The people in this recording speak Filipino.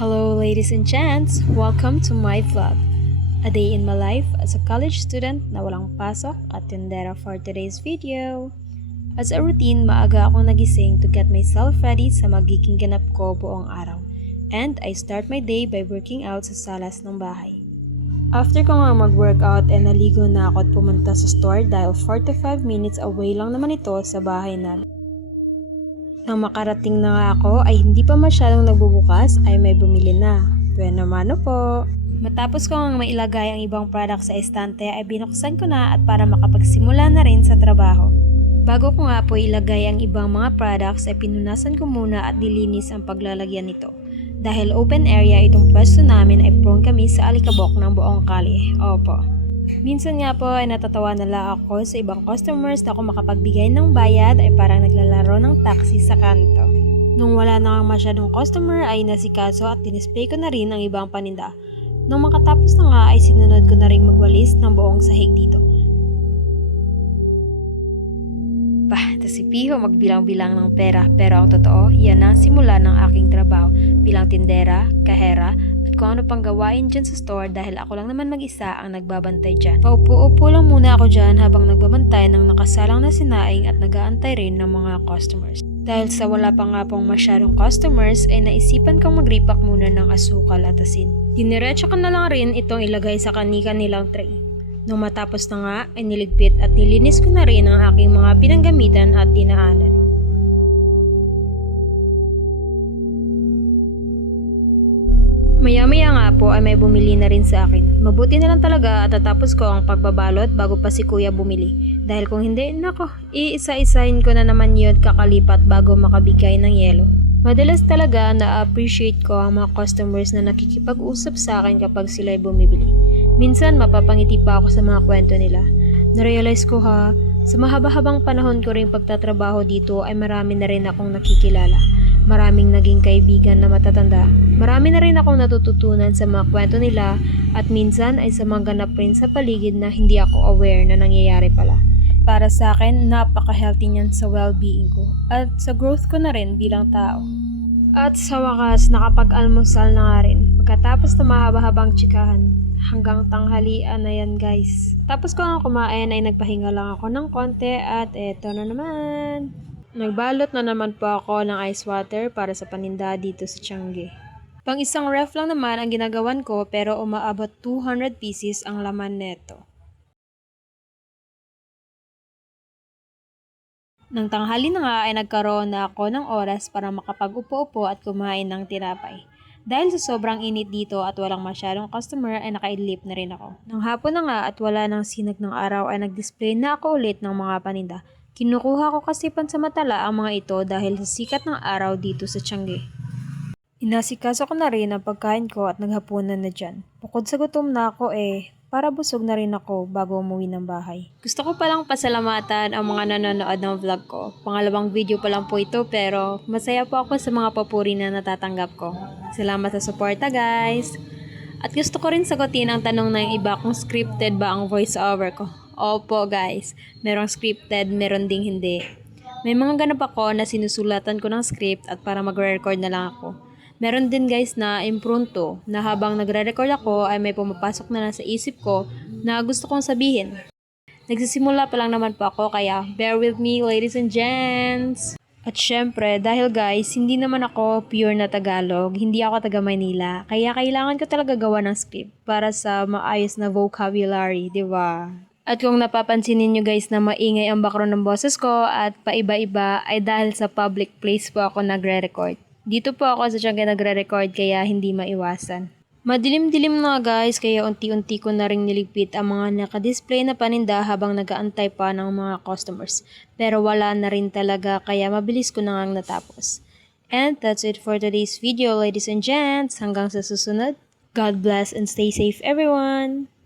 Hello ladies and gents! Welcome to my vlog. A day in my life as a college student na walang pasok at tindera for today's video. As a routine, maaga akong nagising to get myself ready sa magiging ganap ko buong araw. And I start my day by working out sa salas ng bahay. After ko nga mag-workout ay naligo na ako at pumunta sa store dahil 45 minutes away lang naman ito sa bahay namin. Nang makarating na nga ako ay hindi pa masyadong nagbubukas ay may bumili na. Bueno mano po. Matapos ko nga mailagay ang ibang product sa estante ay binuksan ko na at para makapagsimula na rin sa trabaho. Bago ko nga po ilagay ang ibang mga products ay pinunasan ko muna at nilinis ang paglalagyan nito. Dahil open area itong pwesto namin ay prone kami sa alikabok ng buong kali. Opo. Minsan nga po ay natatawa na lang ako sa ibang customers na kung makapagbigay ng bayad ay parang naglalaro ng taxi sa kanto. Nung wala na nga masyadong customer ay nasikaso at dinisplay ko na rin ang ibang paninda. Nung makatapos na nga ay sinunod ko na rin magwalis ng buong sahig dito. Si Piho magbilang-bilang ng pera pero ang totoo, yan ang simula ng aking trabaho bilang tindera, kahera, at kung ano pang gawain dyan sa store dahil ako lang naman mag-isa ang nagbabantay dyan. Paupo-upo lang muna ako dyan habang nagbabantay ng nakasalang na sinaing at nag-aantay rin ng mga customers. Dahil sa wala pa nga pong masyadong customers ay naisipan kong mag-repack muna ng asukal at asin. Diniretso ko na lang rin itong ilagay sa kani-kanilang tray. Nung matapos na nga ay niligpit at nilinis ko na rin ang aking mga pinanggamitan at dinaanan. Maya-maya nga po ay may bumili na rin sa akin. Mabuti na lang talaga at tatapos ko ang pagbabalot bago pa si kuya bumili. Dahil kung hindi, nako, iisa-isahin ko na naman yun kakalipat bago makabigay ng yelo. Madalas talaga na-appreciate ko ang mga customers na nakikipag-usap sa akin kapag sila'y bumibili. Minsan mapapangiti pa ako sa mga kwento nila. Narealize ko sa mahaba-habang panahon ko ring pagtatrabaho dito ay marami na rin akong nakikilala. Maraming naging kaibigan na matatanda. Marami na rin akong natututunan sa mga kwento nila at minsan ay sa mga ganap rin sa paligid na hindi ako aware na nangyayari pala. Para sa akin, napaka-healthy niyan sa well-being ko at sa growth ko na rin bilang tao. At sa wakas, nakapag-almusal na nga rin. Pagkatapos na mahaba-habang tsikahan, hanggang tanghalian na yan guys. Tapos ko nga kumain ay nagpahinga lang ako ng konti at eto na naman. Nagbalot na naman po ako ng ice water para sa paninda dito sa Tiangge. Pang isang ref lang naman ang ginagawan ko pero umaabot 200 pieces ang laman neto. Nang tanghali na nga ay nagkaroon na ako ng oras para makapag-upo-upo at kumain ng tinapay. Dahil sa sobrang init dito at walang masyadong customer ay nakaidlip na rin ako. Nang hapon na nga at wala nang sinag ng araw ay nag-display na ako ulit ng mga paninda. Kinukuha ko kasi pansamantala ang mga ito dahil sa sikat ng araw dito sa Tiangge. Inasikaso ko na rin ang pagkain ko at naghapunan na dyan. Bukod sa gutom na ako para busog na rin ako bago umuwi ng bahay. Gusto ko palang pasalamatan ang mga nanonood ng vlog ko. Pangalawang video pa lang po ito pero masaya po ako sa mga papuri na natatanggap ko. Salamat sa suporta guys! At gusto ko rin sagutin ang tanong ng iba kung scripted ba ang voiceover ko. Opo guys, merong scripted, meron ding hindi. May mga ganap ako na sinusulatan ko ng script at para magre-record na lang ako. Meron din guys na impromptu na habang nagre-record ako ay may pumapasok na sa isip ko na gusto kong sabihin. Nagsisimula pa lang naman po ako kaya bear with me ladies and gents! At syempre dahil guys hindi naman ako pure na Tagalog, hindi ako taga Manila kaya kailangan ko talaga gawa ng script para sa maayos na vocabulary, di ba? At kung napapansin niyo guys na maingay ang background ng boses ko at paiba-iba ay dahil sa public place po ako nagre-record. Dito po ako sa Tiangge nagre-record kaya hindi maiwasan. Madilim-dilim na guys kaya unti-unti ko na ring niligpit ang mga nakadisplay na paninda habang nag-aantay pa ng mga customers. Pero wala na rin talaga kaya mabilis ko na ngang natapos. And that's it for today's video ladies and gents. Hanggang sa susunod. God bless and stay safe everyone!